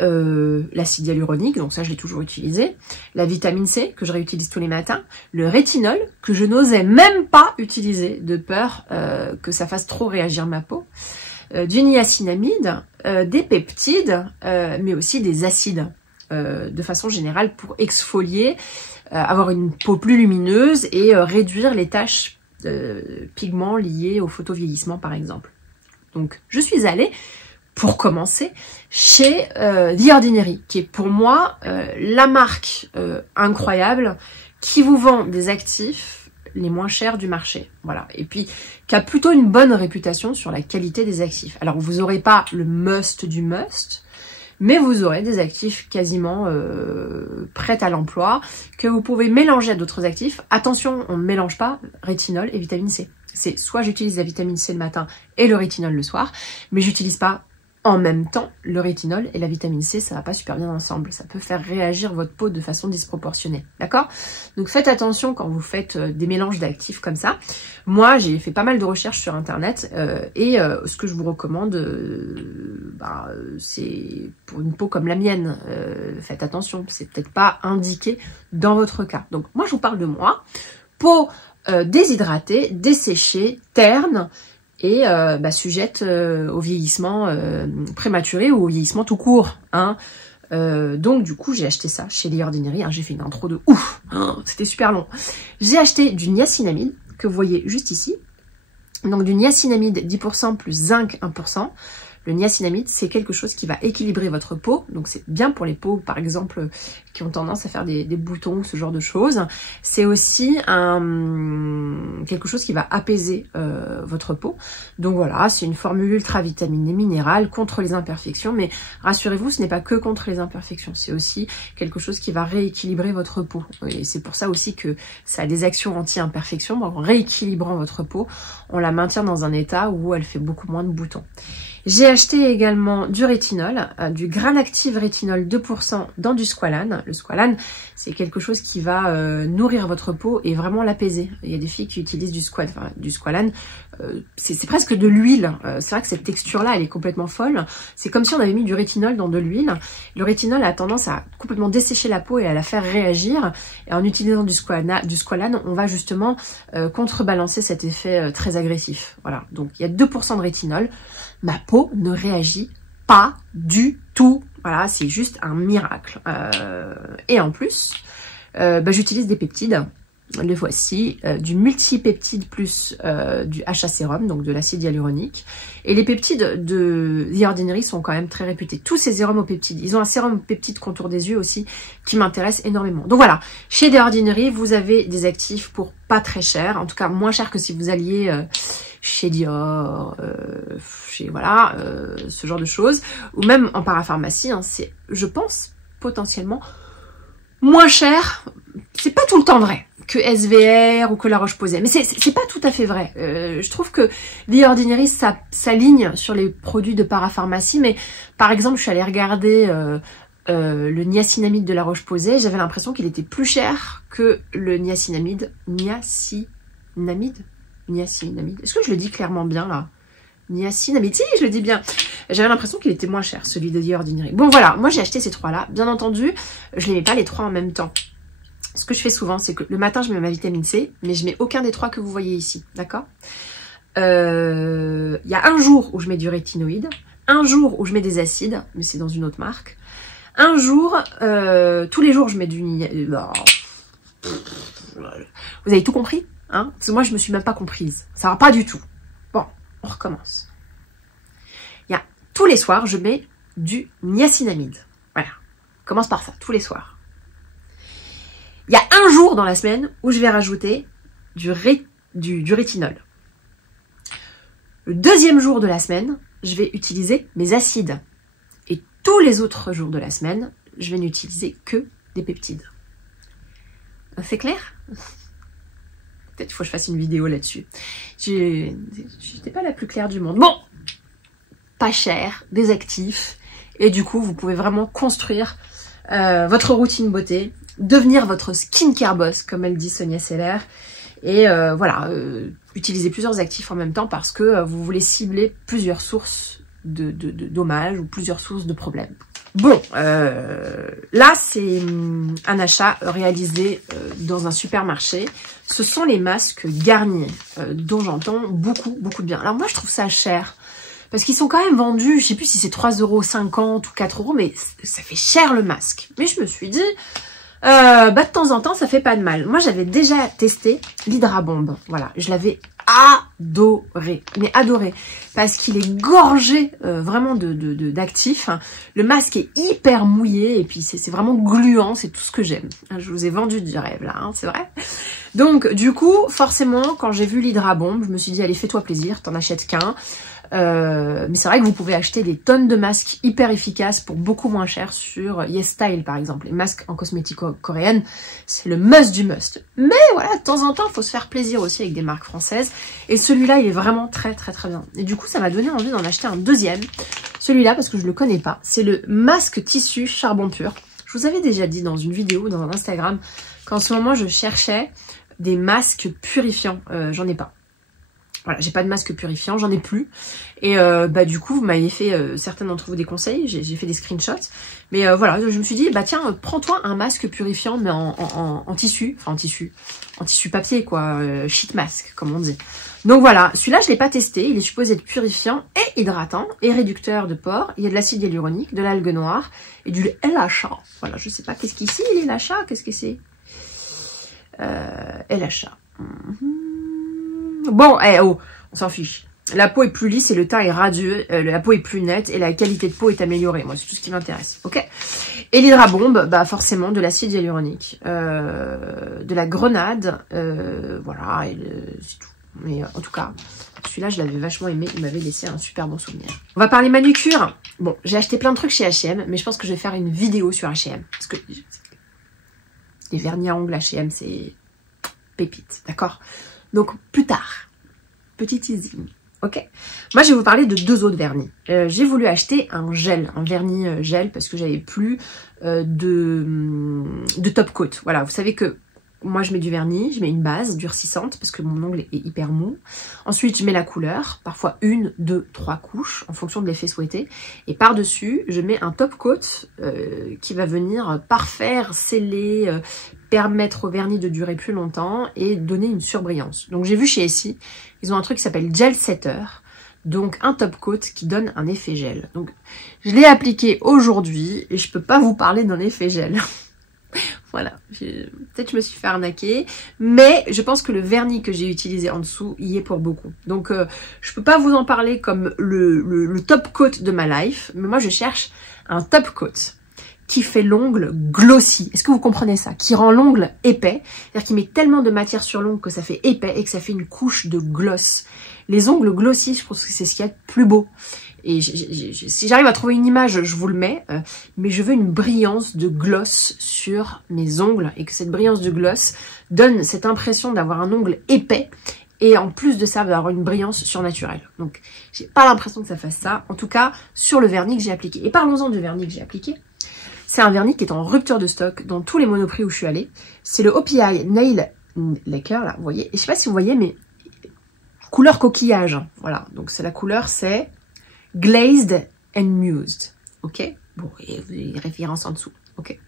l'acide hyaluronique, donc ça je l'ai toujours utilisé, la vitamine C que je réutilise tous les matins, le rétinol que je n'osais même pas utiliser de peur que ça fasse trop réagir ma peau, du niacinamide, des peptides, mais aussi des acides de façon générale pour exfolier, avoir une peau plus lumineuse et réduire les taches pigments liés au photovieillissement par exemple. Donc je suis allée pour commencer, chez The Ordinary, qui est pour moi la marque incroyable qui vous vend des actifs les moins chers du marché. Voilà. Et puis, qui a plutôt une bonne réputation sur la qualité des actifs. Alors, vous n'aurez pas le must du must, mais vous aurez des actifs quasiment prêts à l'emploi, que vous pouvez mélanger à d'autres actifs. Attention, on ne mélange pas rétinol et vitamine C. C'est soit j'utilise la vitamine C le matin et le rétinol le soir, mais j'utilise pas en même temps, le rétinol et la vitamine C, ça va pas super bien ensemble. Ça peut faire réagir votre peau de façon disproportionnée. D'accord? Donc faites attention quand vous faites des mélanges d'actifs comme ça. Moi, j'ai fait pas mal de recherches sur Internet et ce que je vous recommande, c'est pour une peau comme la mienne. Faites attention, c'est peut-être pas indiqué dans votre cas. Donc moi, je vous parle de moi. Peau déshydratée, desséchée, terne, et sujette au vieillissement prématuré ou au vieillissement tout court. Hein. Donc du coup, j'ai acheté ça chez The Ordinary. Hein. J'ai fait une intro de ouf, c'était super long. J'ai acheté du niacinamide, que vous voyez juste ici. Donc du niacinamide 10% plus zinc 1%. Le niacinamide, c'est quelque chose qui va équilibrer votre peau. Donc, c'est bien pour les peaux, par exemple, qui ont tendance à faire des boutons, ce genre de choses. C'est aussi quelque chose qui va apaiser votre peau. Donc, voilà, c'est une formule ultra vitaminée minérale contre les imperfections. Mais rassurez-vous, ce n'est pas que contre les imperfections. C'est aussi quelque chose qui va rééquilibrer votre peau. Et c'est pour ça aussi que ça a des actions anti-imperfections. Donc, en rééquilibrant votre peau, on la maintient dans un état où elle fait beaucoup moins de boutons. J'ai acheté également du rétinol, du Gran Active Rétinol 2% dans du squalane. Le squalane, c'est quelque chose qui va nourrir votre peau et vraiment l'apaiser. Il y a des filles qui utilisent du squalane. C'est presque de l'huile. C'est vrai que cette texture-là, elle est complètement folle. C'est comme si on avait mis du rétinol dans de l'huile. Le rétinol a tendance à complètement dessécher la peau et à la faire réagir. Et en utilisant du squalane, on va justement contrebalancer cet effet très agressif. Voilà, donc il y a 2% de rétinol. Ma peau ne réagit pas du tout. Voilà, c'est juste un miracle. Et en plus, j'utilise des peptides. Les voici, du multipeptide plus du HA sérum, donc de l'acide hyaluronique. Et les peptides de The Ordinary sont quand même très réputés. Tous ces sérums aux peptides. Ils ont un sérum peptide contour des yeux aussi qui m'intéresse énormément. Donc voilà, chez The Ordinary, vous avez des actifs pour pas très cher. En tout cas, moins cher que si vous alliez chez Dior, ce genre de choses. Ou même en parapharmacie, hein, c'est, je pense, potentiellement moins cher. C'est pas tout le temps vrai que SVR ou que La Roche-Posay. Mais c'est pas tout à fait vrai. Je trouve que The Ordinary s'aligne sur les produits de parapharmacie. Mais par exemple, je suis allée regarder le niacinamide de La Roche-Posay. J'avais l'impression qu'il était plus cher que le niacinamide. Niacinamide. Est-ce que je le dis clairement bien là? Niacinamide, si, je le dis bien. J'avais l'impression qu'il était moins cher, celui de The Ordinary. Bon voilà, moi j'ai acheté ces trois-là. Bien entendu, je les mets pas les trois en même temps. Ce que je fais souvent, c'est que le matin, je mets ma vitamine C, mais je mets aucun des trois que vous voyez ici, d'accord? Il y a un jour où je mets du rétinoïde, un jour où je mets des acides, mais c'est dans une autre marque. Un jour, tous les jours, je mets du... Vous avez tout compris, hein? Parce que moi, je me suis même pas comprise. Ça va pas du tout. Bon, on recommence. Tous les soirs, je mets du niacinamide. Voilà, commence par ça, tous les soirs. Il y a un jour dans la semaine où je vais rajouter du rétinol. Le deuxième jour de la semaine, je vais utiliser mes acides. Et tous les autres jours de la semaine, je vais n'utiliser que des peptides. C'est clair? Peut-être qu'il faut que je fasse une vidéo là-dessus. Je n'étais pas la plus claire du monde. Bon, pas cher, des actifs. Et du coup, vous pouvez vraiment construire votre routine beauté, devenir votre skincare boss, comme elle dit Sonia Seller. Et voilà, utiliser plusieurs actifs en même temps parce que vous voulez cibler plusieurs sources de dommages ou plusieurs sources de problèmes. Bon, là c'est un achat réalisé dans un supermarché. Ce sont les masques Garnier dont j'entends beaucoup de bien. Alors moi je trouve ça cher parce qu'ils sont quand même vendus, je sais plus si c'est 3,50 € ou 4 €, mais ça fait cher le masque. Mais je me suis dit... de temps en temps, ça fait pas de mal. Moi, j'avais déjà testé l'Hydrabomb. Voilà, je l'avais adoré, mais adoré, parce qu'il est gorgé vraiment d'actifs. Le masque est hyper mouillé et puis c'est vraiment gluant, c'est tout ce que j'aime. Je vous ai vendu du rêve là, hein, c'est vrai. Donc, du coup, forcément, quand j'ai vu l'Hydrabomb, je me suis dit, allez, fais-toi plaisir, t'en achètes qu'un. Mais c'est vrai que vous pouvez acheter des tonnes de masques hyper efficaces pour beaucoup moins cher sur YesStyle par exemple. Les masques en cosmétique coréenne, c'est le must du must. Mais voilà, de temps en temps, il faut se faire plaisir aussi avec des marques françaises. Et celui-là, il est vraiment très bien. Et du coup, ça m'a donné envie d'en acheter un deuxième. Celui-là, parce que je le connais pas. C'est le masque tissu charbon pur. Je vous avais déjà dit dans une vidéo, dans un Instagram, qu'en ce moment, je cherchais des masques purifiants. J'en ai pas. Voilà, j'ai pas de masque purifiant, j'en ai plus. Et du coup, vous m'avez fait, certains d'entre vous, des conseils, j'ai fait des screenshots. Mais voilà, je me suis dit, bah tiens, prends-toi un masque purifiant, mais en tissu, enfin en tissu papier, quoi, sheet mask, comme on dit. Donc voilà, celui-là, je l'ai pas testé, il est supposé être purifiant et hydratant, et réducteur de pores. Il y a de l'acide hyaluronique, de l'algue noire, et du LHA. Voilà, je sais pas, qu'est-ce qu'ici, il est LHA, qu'est-ce que c'est LHA. Bon, on s'en fiche. La peau est plus lisse et le teint est radieux, la peau est plus nette et la qualité de peau est améliorée. Moi, c'est tout ce qui m'intéresse, ok? Et l'Hydrabomb, bah forcément de l'acide hyaluronique, de la grenade, voilà, c'est tout. Mais en tout cas, celui-là, je l'avais vachement aimé, il m'avait laissé un super bon souvenir. On va parler manucure. Bon, j'ai acheté plein de trucs chez H&M, mais je pense que je vais faire une vidéo sur H&M. Parce que les vernis à ongles H&M, c'est pépite, d'accord? Donc, plus tard, petit teasing, ok? Moi, je vais vous parler de deux autres vernis. J'ai voulu acheter un vernis gel, parce que j'avais plus de top coat. Voilà, vous savez que moi, je mets du vernis, je mets une base durcissante, parce que mon ongle est hyper mou. Ensuite, je mets la couleur, parfois 1, 2, 3 couches, en fonction de l'effet souhaité. Et par-dessus, je mets un top coat qui va venir parfaire, sceller, permettre au vernis de durer plus longtemps et donner une surbrillance. Donc j'ai vu chez Essie, ils ont un truc qui s'appelle Gel Setter, donc un top coat qui donne un effet gel. Donc je l'ai appliqué aujourd'hui et je peux pas vous parler d'un effet gel. Voilà, peut-être je me suis fait arnaquer, mais je pense que le vernis que j'ai utilisé en dessous y est pour beaucoup. Donc je peux pas vous en parler comme le top coat de ma life, mais moi je cherche un top coat qui fait l'ongle glossy. Est-ce que vous comprenez ça? Qui rend l'ongle épais, c'est-à-dire qu'il met tellement de matière sur l'ongle que ça fait épais et que ça fait une couche de gloss. Les ongles glossy, je pense que c'est ce qu'il y a de plus beau. Et si j'arrive à trouver une image, je vous le mets, mais je veux une brillance de gloss sur mes ongles et que cette brillance de gloss donne cette impression d'avoir un ongle épais et en plus de ça, d'avoir une brillance surnaturelle. Donc, j'ai pas l'impression que ça fasse ça, en tout cas sur le vernis que j'ai appliqué. Et parlons-en du vernis que j'ai appliqué. C'est un vernis qui est en rupture de stock dans tous les Monoprix où je suis allée. C'est le OPI Nail Lacquer, là, vous voyez. Et je sais pas si vous voyez, mais couleur coquillage. Voilà, donc c'est la couleur, c'est Glazed and Mused. Ok? Bon, et les références en dessous. Ok.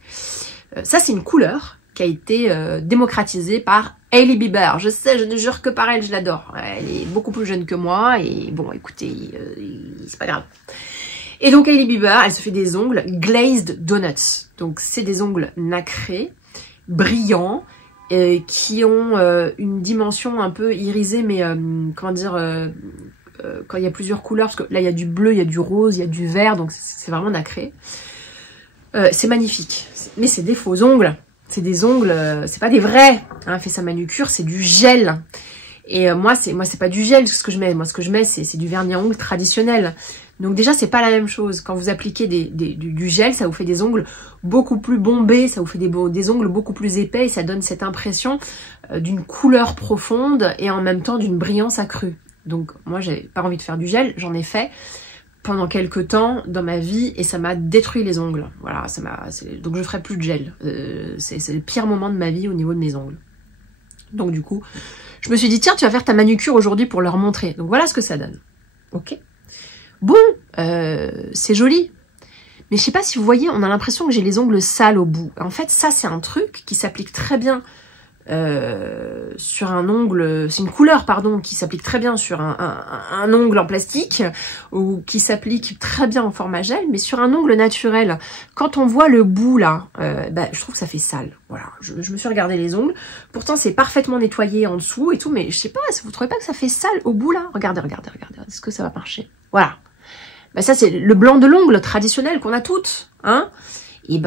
Ça, c'est une couleur qui a été démocratisée par Hailey Bieber. Je sais, je ne jure que par elle, je l'adore. Elle est beaucoup plus jeune que moi et bon, écoutez, c'est pas grave. Et donc Hailey Bieber, elle se fait des ongles glazed donuts. Donc c'est des ongles nacrés, brillants, qui ont une dimension un peu irisée, mais comment dire, quand il y a plusieurs couleurs, parce que là il y a du bleu, il y a du rose, il y a du vert, donc c'est vraiment nacré. C'est magnifique, mais c'est des faux ongles, c'est des ongles, c'est pas des vrais. Hein, fait sa manucure, c'est du gel. Et moi c'est pas du gel ce que je mets, moi ce que je mets c'est du vernis à ongles traditionnel. Donc déjà c'est pas la même chose. Quand vous appliquez du gel, ça vous fait des ongles beaucoup plus bombés, ça vous fait des ongles beaucoup plus épais et ça donne cette impression d'une couleur profonde et en même temps d'une brillance accrue. Donc moi j'ai pas envie de faire du gel, j'en ai fait pendant quelques temps dans ma vie et ça m'a détruit les ongles. Voilà, donc je ferai plus de gel. C'est le pire moment de ma vie au niveau de mes ongles. Donc du coup, je me suis dit tiens, tu vas faire ta manucure aujourd'hui pour leur montrer. Donc voilà ce que ça donne. Ok. Bon, c'est joli. Mais je sais pas si vous voyez, on a l'impression que j'ai les ongles sales au bout. En fait, ça c'est un truc qui s'applique très bien sur un ongle, c'est une couleur pardon qui s'applique très bien sur un ongle en plastique ou qui s'applique très bien en format gel, mais sur un ongle naturel, quand on voit le bout là, je trouve que ça fait sale. Voilà, je me suis regardé les ongles, pourtant c'est parfaitement nettoyé en dessous et tout, mais je sais pas, vous trouvez pas que ça fait sale au bout là? Regardez, est-ce que ça va marcher? Voilà, ça c'est le blanc de l'ongle traditionnel qu'on a toutes, hein. Et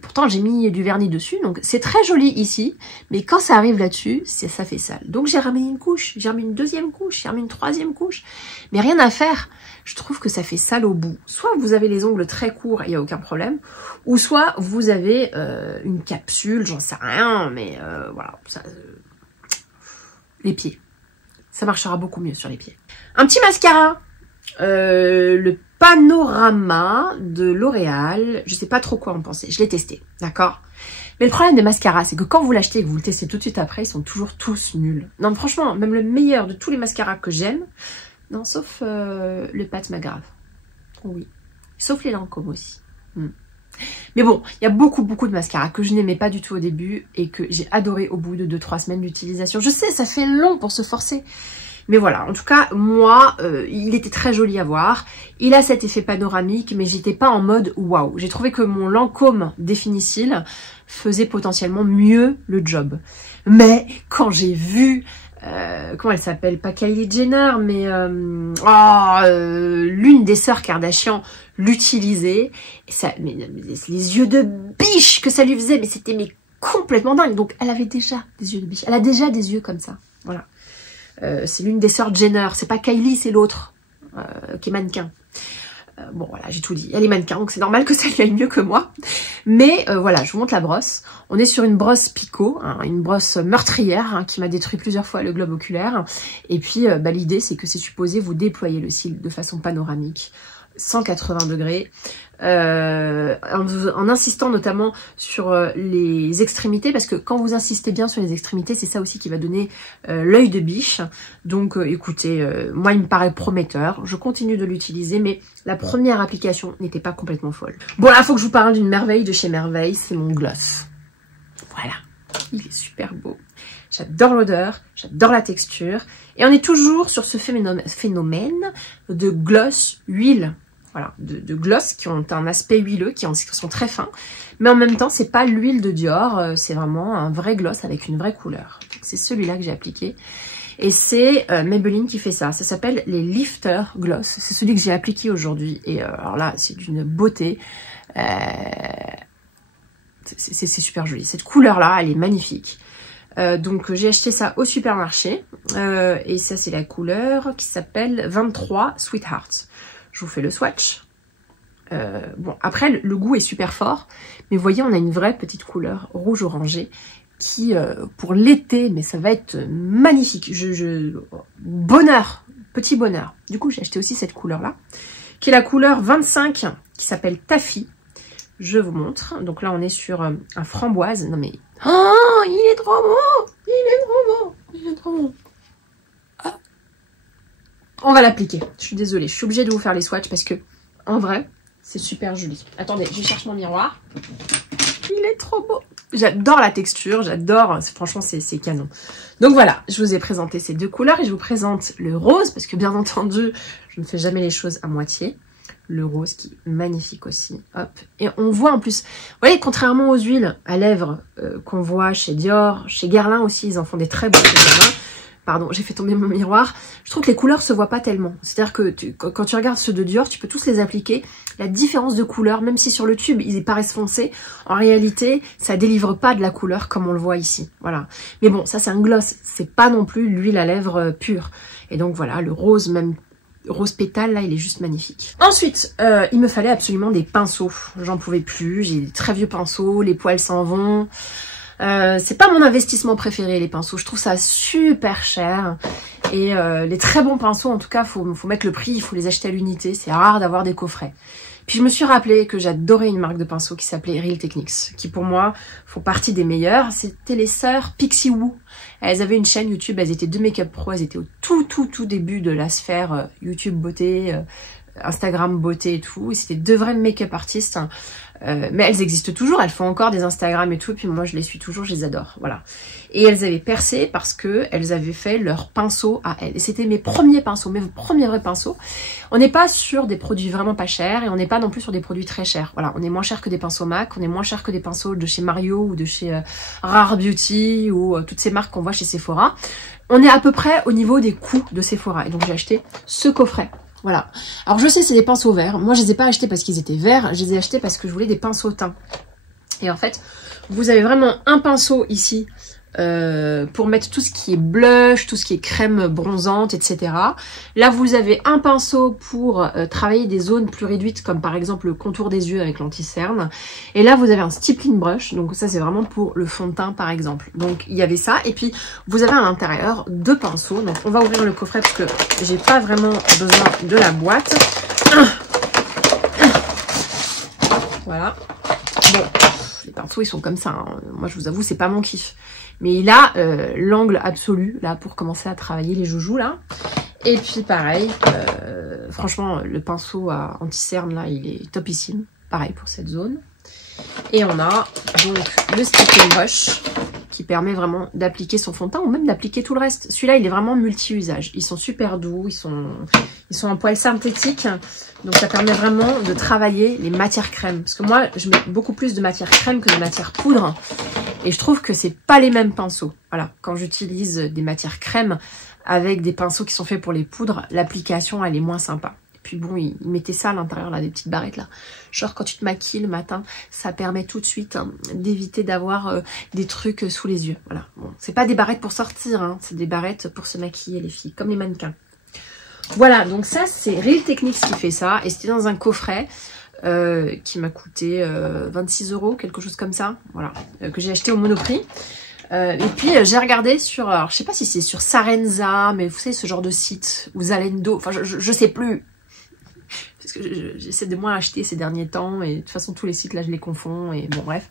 pourtant j'ai mis du vernis dessus, donc c'est très joli ici, mais quand ça arrive là-dessus, ça fait sale. Donc j'ai remis une couche, j'ai remis une deuxième couche, j'ai remis une troisième couche, mais rien à faire. Je trouve que ça fait sale au bout. Soit vous avez les ongles très courts, il n'y a aucun problème, ou soit vous avez une capsule, j'en sais rien, mais voilà, les pieds. Ça marchera beaucoup mieux sur les pieds. Un petit mascara, le Panorama de L'Oréal, je sais pas trop quoi en penser, je l'ai testé, d'accord? Mais le problème des mascaras, c'est que quand vous l'achetez et que vous le testez tout de suite après, ils sont toujours tous nuls. Non, franchement, même le meilleur de tous les mascaras que j'aime, non, sauf le Pat McGrath, oui, sauf les Lancôme aussi. Mais bon, il y a beaucoup de mascaras que je n'aimais pas du tout au début et que j'ai adoré au bout de 2-3 semaines d'utilisation. Je sais, ça fait long pour se forcer. Mais voilà, en tout cas, moi, il était très joli à voir. Il a cet effet panoramique, mais j'étais pas en mode waouh. J'ai trouvé que mon Lancôme Définicile faisait potentiellement mieux le job. Mais quand j'ai vu, comment elle s'appelle? Pas Kylie Jenner, mais l'une des sœurs Kardashian l'utiliser, mais les yeux de biche que ça lui faisait, mais c'était complètement dingue. Donc elle avait déjà des yeux de biche. Elle a déjà des yeux comme ça. Voilà. C'est l'une des sœurs Jenner, c'est pas Kylie, c'est l'autre qui est mannequin. Bon voilà, j'ai tout dit. Elle est mannequin, donc c'est normal que ça lui aille mieux que moi. Mais voilà, je vous montre la brosse. On est sur une brosse Picot, hein, une brosse meurtrière hein, qui m'a détruit plusieurs fois le globe oculaire. Et puis l'idée c'est que c'est supposé vous déployer le cil de façon panoramique, 180 degrés. En insistant notamment sur les extrémités, parce que quand vous insistez bien sur les extrémités, c'est ça aussi qui va donner l'œil de biche. Donc écoutez, moi il me paraît prometteur, je continue de l'utiliser, mais la première application n'était pas complètement folle. Bon là, il faut que je vous parle d'une merveille de chez Merveille, c'est mon gloss. Voilà, il est super beau. J'adore l'odeur, j'adore la texture, et on est toujours sur ce phénomène de gloss huile. Voilà, de gloss qui ont un aspect huileux, qui sont très fins. Mais en même temps, c'est pas l'huile de Dior, c'est vraiment un vrai gloss avec une vraie couleur. C'est celui-là que j'ai appliqué. Et c'est Maybelline qui fait ça. Ça s'appelle les Lifter Gloss. C'est celui que j'ai appliqué aujourd'hui. Et alors là, c'est d'une beauté. C'est super joli. Cette couleur-là, elle est magnifique. Donc j'ai acheté ça au supermarché. Et ça, c'est la couleur qui s'appelle 23 Sweetheart. Je vous fais le swatch. Bon, après, le goût est super fort. Mais vous voyez, on a une vraie petite couleur rouge orangé qui, pour l'été, mais ça va être magnifique. Bonheur, petit bonheur. Du coup, j'ai acheté aussi cette couleur-là, qui est la couleur 25, qui s'appelle Taffy. Je vous montre. Donc là, on est sur un framboise. Non mais... Oh, il est trop beau! Il est trop beau! Il est trop beau! On va l'appliquer. Je suis désolée, je suis obligée de vous faire les swatchs parce que, en vrai, c'est super joli. Attendez, je cherche mon miroir. Il est trop beau. J'adore la texture, j'adore. Franchement, c'est canon. Donc voilà, je vous ai présenté ces deux couleurs et je vous présente le rose parce que, bien entendu, je ne fais jamais les choses à moitié. Le rose qui est magnifique aussi. Hop. Et on voit en plus, vous voyez, contrairement aux huiles à lèvres qu'on voit chez Dior, chez Guerlain aussi, ils en font des très beaux chez Guerlain. Pardon, j'ai fait tomber mon miroir. Je trouve que les couleurs se voient pas tellement. C'est-à-dire que quand tu regardes ceux de Dior, tu peux tous les appliquer. La différence de couleur, même si sur le tube, ils paraissent foncés, en réalité, ça délivre pas de la couleur comme on le voit ici. Voilà. Mais bon, ça c'est un gloss. C'est pas non plus l'huile à lèvres pure. Et donc voilà, le rose, même rose pétale, là, il est juste magnifique. Ensuite, il me fallait absolument des pinceaux. J'en pouvais plus. J'ai des très vieux pinceaux, les poils s'en vont. C'est pas mon investissement préféré, les pinceaux. Je trouve ça super cher. Et les très bons pinceaux, en tout cas, faut mettre le prix, il faut les acheter à l'unité. C'est rare d'avoir des coffrets. Puis je me suis rappelé que j'adorais une marque de pinceaux qui s'appelait Real Techniques, qui pour moi font partie des meilleures. C'était les sœurs Pixie Woo. Elles avaient une chaîne YouTube, elles étaient 2 make-up pro, elles étaient au tout début de la sphère YouTube beauté, Instagram beauté et tout. Et c'était 2 vrais make-up artistes. Mais elles existent toujours, elles font encore des Instagram et tout, et puis moi je les suis toujours, je les adore, voilà. Et elles avaient percé parce que elles avaient fait leurs pinceaux à elles. Et c'était mes premiers pinceaux, mes premiers vrais pinceaux. On n'est pas sur des produits vraiment pas chers, et on n'est pas non plus sur des produits très chers. Voilà, on est moins cher que des pinceaux MAC, on est moins cher que des pinceaux de chez Mario ou de chez Rare Beauty ou toutes ces marques qu'on voit chez Sephora. On est à peu près au niveau des coûts de Sephora, et donc j'ai acheté ce coffret. Voilà. Alors je sais, c'est des pinceaux verts. Moi, je les ai pas achetés parce qu'ils étaient verts. Je les ai achetés parce que je voulais des pinceaux teints. Et en fait, vous avez vraiment un pinceau ici pour mettre tout ce qui est blush, tout ce qui est crème bronzante, etc. Là, vous avez un pinceau pour travailler des zones plus réduites, comme par exemple le contour des yeux avec l'anti-cerne. Et là, vous avez un stippling brush. Donc ça, c'est vraiment pour le fond de teint, par exemple. Donc, il y avait ça. Et puis, vous avez à l'intérieur 2 pinceaux. Donc, on va ouvrir le coffret parce que j'ai pas vraiment besoin de la boîte. Voilà. Bon, les pinceaux, ils sont comme ça. Hein. Moi, je vous avoue, c'est pas mon kiff. Mais il a l'angle absolu, là, pour commencer à travailler les joujoux, là. Et puis, pareil, franchement, le pinceau à anti-cerne, là, il est topissime. Pareil pour cette zone. Et on a, donc, le stippling brush, qui permet vraiment d'appliquer son fond de teint, ou même d'appliquer tout le reste. Celui-là, il est vraiment multi-usage. Ils sont super doux, ils sont en poils synthétiques. Donc, ça permet vraiment de travailler les matières crème. Parce que moi, je mets beaucoup plus de matière crème que de matière poudre. Et je trouve que c'est pas les mêmes pinceaux. Voilà, quand j'utilise des matières crème avec des pinceaux qui sont faits pour les poudres, l'application, elle est moins sympa. Et puis bon, ils mettaient ça à l'intérieur, là, des petites barrettes, là. Genre, quand tu te maquilles le matin, ça permet tout de suite d'éviter d'avoir des trucs sous les yeux. Voilà, bon, c'est pas des barrettes pour sortir, hein, c'est des barrettes pour se maquiller, les filles, comme les mannequins. Voilà, donc ça, c'est Real Techniques qui fait ça. Et c'était dans un coffret qui m'a coûté 26 €, quelque chose comme ça. Voilà, que j'ai acheté au Monoprix. Et puis, j'ai regardé sur, alors, je sais pas si c'est sur Sarenza, mais vous savez, ce genre de site, ou Zalendo, enfin, je sais plus. Parce que j'essaie de moins acheter ces derniers temps, et de toute façon, tous les sites, là, je les confonds, et bon, bref.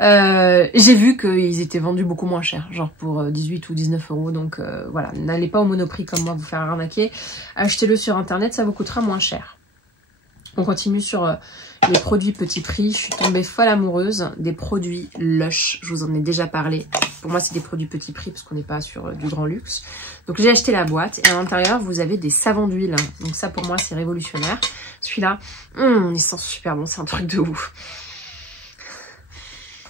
J'ai vu qu'ils étaient vendus beaucoup moins cher, genre pour 18 ou 19 €. Donc voilà, n'allez pas au Monoprix comme moi vous faire arnaquer. Achetez-le sur internet, ça vous coûtera moins cher. On continue sur les produits petit prix. Je suis tombée folle amoureuse des produits Lush. Je vous en ai déjà parlé. Pour moi, c'est des produits petit prix parce qu'on n'est pas sur du grand luxe. Donc j'ai acheté la boîte et à l'intérieur, vous avez des savons d'huile. Donc ça, pour moi, c'est révolutionnaire. Celui-là, il sent super bon, c'est un truc de ouf.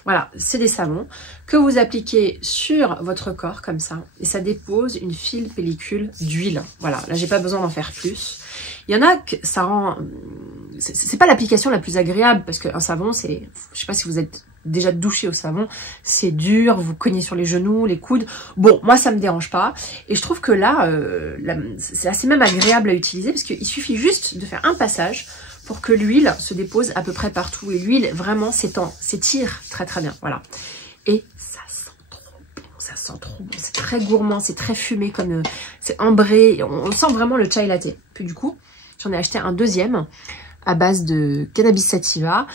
Voilà, c'est des savons que vous appliquez sur votre corps comme ça. Et ça dépose une fine pellicule d'huile. Voilà, là j'ai pas besoin d'en faire plus. Il y en a que ça rend... C'est pas l'application la plus agréable parce qu'un savon, c'est... Je sais pas si vous êtes déjà douché au savon. C'est dur, vous cognez sur les genoux, les coudes. Bon, moi ça me dérange pas. Et je trouve que là, c'est assez même agréable à utiliser parce qu'il suffit juste de faire un passage pour que l'huile se dépose à peu près partout. Et l'huile, vraiment, s'étire très très bien. Voilà. Et ça sent trop bon. Ça sent trop bon. C'est très gourmand, c'est très fumé, comme c'est ambré. On sent vraiment le chai latte. Puis du coup, j'en ai acheté un deuxième à base de cannabis sativa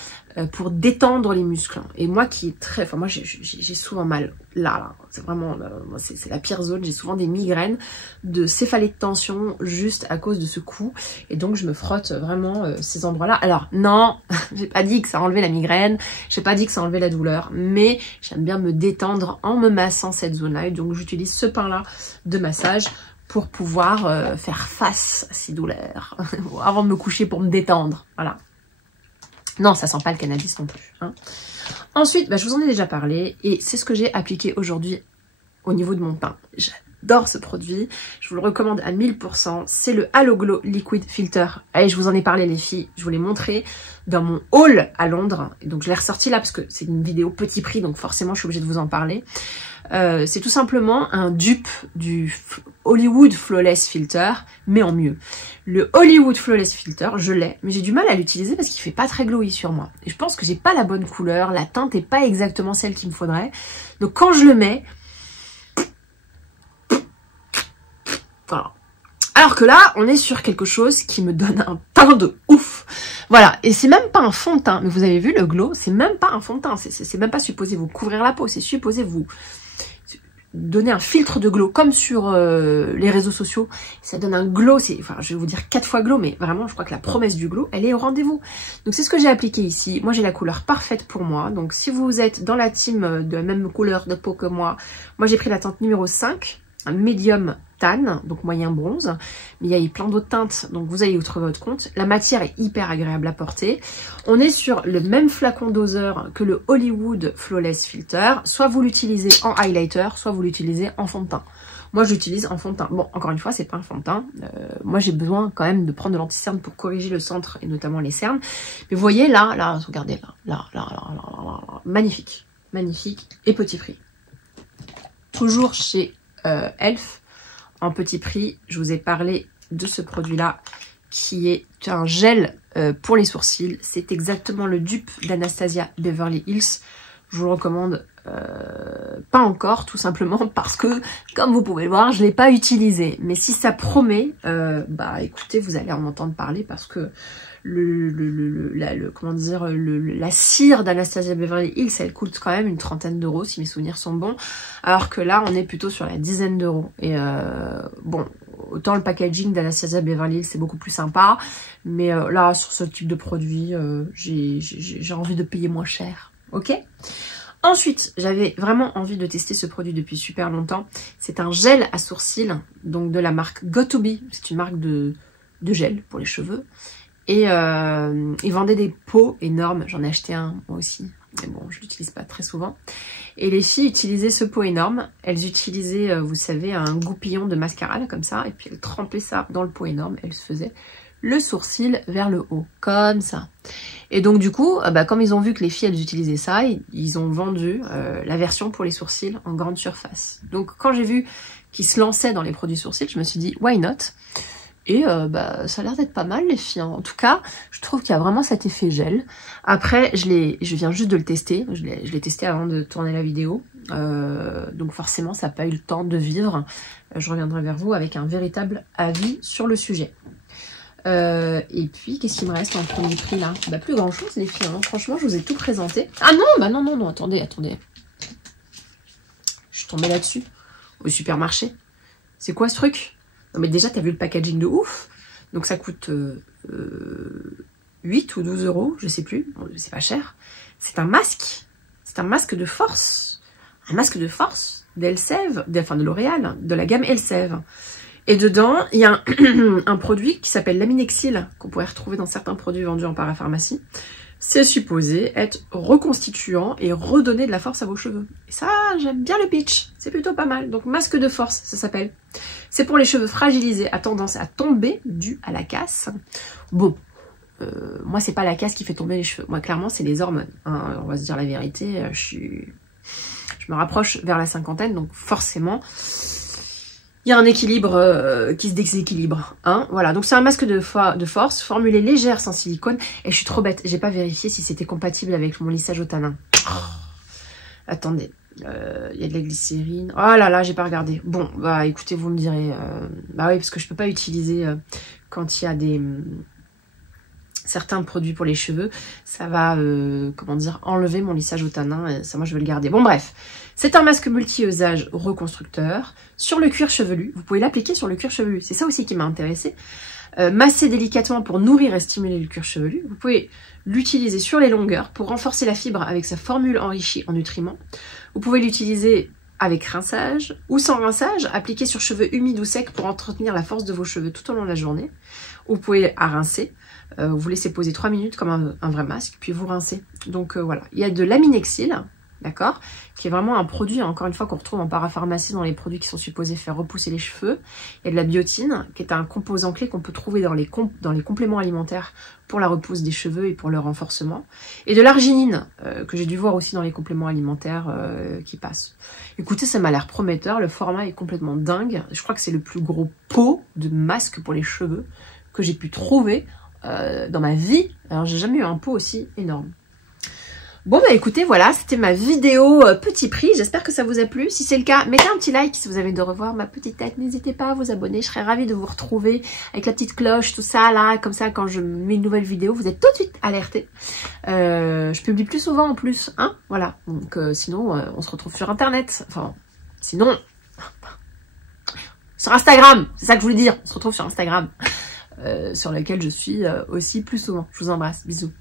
pour détendre les muscles. Et moi qui est très... Enfin, moi, j'ai souvent mal. Là. C'est vraiment... C'est la pire zone. J'ai souvent des migraines, de céphalées de tension juste à cause de ce coup. Et donc, je me frotte vraiment ces endroits-là. Alors, non, j'ai pas dit que ça enlevait la migraine. J'ai pas dit que ça enlevait la douleur. Mais j'aime bien me détendre en me massant cette zone-là. Et donc, j'utilise ce pain-là de massage pour pouvoir faire face à ces douleurs. Avant de me coucher pour me détendre. Voilà. Non, ça sent pas le cannabis non plus. Hein. Ensuite, je vous en ai déjà parlé et c'est ce que j'ai appliqué aujourd'hui au niveau de mon teint. j'adore ce produit. Je vous le recommande à 1000%. C'est le Halo Glow Liquid Filter. Allez, je vous en ai parlé les filles. Je vous l'ai montré dans mon haul à Londres. Et donc je l'ai ressorti là parce que c'est une vidéo petit prix. Donc forcément, je suis obligée de vous en parler. C'est tout simplement un dupe du Hollywood Flawless Filter, mais en mieux. Le Hollywood Flawless Filter, je l'ai, mais j'ai du mal à l'utiliser parce qu'il fait pas très glowy sur moi. Et je pense que j'ai pas la bonne couleur, la teinte est pas exactement celle qu'il me faudrait. Donc quand je le mets, voilà. Alors que là, on est sur quelque chose qui me donne un teint de ouf. Voilà, et c'est même pas un fond de teint, mais vous avez vu le glow, c'est même pas un fond de teint, c'est même pas supposé vous couvrir la peau, c'est supposé vous donner un filtre de glow comme sur les réseaux sociaux. Ça donne un glow, enfin je vais vous dire 4 fois glow, mais vraiment je crois que la promesse du glow elle est au rendez-vous. Donc c'est ce que j'ai appliqué ici. Moi j'ai la couleur parfaite pour moi, donc si vous êtes dans la team de la même couleur de peau que moi j'ai pris la teinte numéro 5, un médium tan, donc moyen bronze, mais il y a eu plein d'autres teintes, donc vous allez y trouver votre compte. La matière est hyper agréable à porter. On est sur le même flacon doseur que le Hollywood Flawless Filter, soit vous l'utilisez en highlighter, soit vous l'utilisez en fond de teint. Moi je l'utilise en fond de teint. Bon, encore une fois, c'est pas un fond de teint. Moi j'ai besoin quand même de prendre de l'anti-cerne pour corriger le centre et notamment les cernes. Mais vous voyez là, regardez là, magnifique, magnifique et petit prix. Toujours chez Elf. En petit prix, je vous ai parlé de ce produit-là qui est un gel pour les sourcils. C'est exactement le dupe d'Anastasia Beverly Hills. Je vous le recommande pas encore, tout simplement parce que, comme vous pouvez le voir, je ne l'ai pas utilisé. Mais si ça promet, bah écoutez, vous allez en entendre parler parce que la cire d'Anastasia Beverly Hills, elle coûte quand même une 30aine d'euros si mes souvenirs sont bons, alors que là on est plutôt sur la 10aine d'euros. Et bon, autant le packaging d'Anastasia Beverly Hills c'est beaucoup plus sympa, mais là sur ce type de produit j'ai envie de payer moins cher, ok. Ensuite, j'avais vraiment envie de tester ce produit depuis super longtemps. C'est un gel à sourcils, donc de la marque Got2b. C'est une marque de gel pour les cheveux. Et ils vendaient des pots énormes. J'en ai acheté un moi aussi. Mais bon, je l'utilise pas très souvent. Et les filles utilisaient ce pot énorme. Elles utilisaient, vous savez, un goupillon de mascara là, comme ça. Et puis elles trempaient ça dans le pot énorme. Elles se faisaient le sourcil vers le haut, comme ça. Et donc du coup, bah, comme ils ont vu que les filles elles utilisaient ça, ils ont vendu la version pour les sourcils en grande surface. Donc quand j'ai vu qu'ils se lançaient dans les produits sourcils, je me suis dit why not. Et bah, ça a l'air d'être pas mal les filles. En tout cas, je trouve qu'il y a vraiment cet effet gel. Après, je viens juste de le tester. Je l'ai testé avant de tourner la vidéo. Donc forcément, ça n'a pas eu le temps de vivre. Je reviendrai vers vous avec un véritable avis sur le sujet. Et puis, qu'est-ce qu'il me reste en premier prix là? Bah plus grand chose les filles, hein. Franchement, je vous ai tout présenté. Ah non, bah non, attendez. Je suis tombée là-dessus, au supermarché. C'est quoi ce truc? Non mais déjà, t'as vu le packaging de ouf. Donc ça coûte 8 ou 12 euros, je sais plus, bon, c'est pas cher. C'est un masque. C'est un masque de force. Un masque de force d'Elseve, enfin de L'Oréal, de la gamme Elseve. Et dedans, il y a un produit qui s'appelle l'Aminexil, qu'on pourrait retrouver dans certains produits vendus en parapharmacie. C'est supposé être reconstituant et redonner de la force à vos cheveux. Et ça, j'aime bien le pitch. C'est plutôt pas mal. Donc, masque de force, ça s'appelle. C'est pour les cheveux fragilisés, à tendance à tomber, dû à la casse. Bon, moi, c'est pas la casse qui fait tomber les cheveux. Moi, clairement, c'est les hormones. Hein. On va se dire la vérité. Je me rapproche vers la cinquantaine, donc forcément... il y a un équilibre qui se déséquilibre, hein, voilà. Donc c'est un masque de force, formulé légère sans silicone. Et je suis trop bête, j'ai pas vérifié si c'était compatible avec mon lissage au tanin. Attendez, il y a de la glycérine. Oh là là, j'ai pas regardé. Bon, bah écoutez, vous me direz. Bah oui, parce que je peux pas utiliser quand il y a des certains produits pour les cheveux. Ça va, comment dire, enlever mon lissage au tanin. Et ça, moi, je vais le garder. Bon, bref. C'est un masque multi-usage reconstructeur sur le cuir chevelu. Vous pouvez l'appliquer sur le cuir chevelu. C'est ça aussi qui m'a intéressée. Masser délicatement pour nourrir et stimuler le cuir chevelu. Vous pouvez l'utiliser sur les longueurs pour renforcer la fibre avec sa formule enrichie en nutriments. Vous pouvez l'utiliser avec rinçage ou sans rinçage, appliqué sur cheveux humides ou secs pour entretenir la force de vos cheveux tout au long de la journée. Ou vous pouvez à rincer. Vous laissez poser 3 minutes comme un vrai masque, puis vous rincez. Donc voilà, il y a de l'aminexil d'accord, qui est vraiment un produit, encore une fois, qu'on retrouve en parapharmacie dans les produits qui sont supposés faire repousser les cheveux. Il y a de la biotine, qui est un composant clé qu'on peut trouver dans les compléments alimentaires pour la repousse des cheveux et pour le renforcement. Et de l'arginine, que j'ai dû voir aussi dans les compléments alimentaires qui passent. Écoutez, ça m'a l'air prometteur, le format est complètement dingue. Je crois que c'est le plus gros pot de masque pour les cheveux que j'ai pu trouver dans ma vie. Alors, j'ai jamais eu un pot aussi énorme. Bon bah écoutez, voilà, c'était ma vidéo petit prix, j'espère que ça vous a plu. Si c'est le cas, mettez un petit like si vous avez envie de revoir ma petite tête, n'hésitez pas à vous abonner, je serais ravie de vous retrouver avec la petite cloche, tout ça là, comme ça quand je mets une nouvelle vidéo, vous êtes tout de suite alertés. Je publie plus souvent en plus, hein, voilà, donc sinon on se retrouve sur internet, enfin, sinon, sur Instagram, c'est ça que je voulais dire, on se retrouve sur Instagram, sur lequel je suis aussi plus souvent. Je vous embrasse, bisous.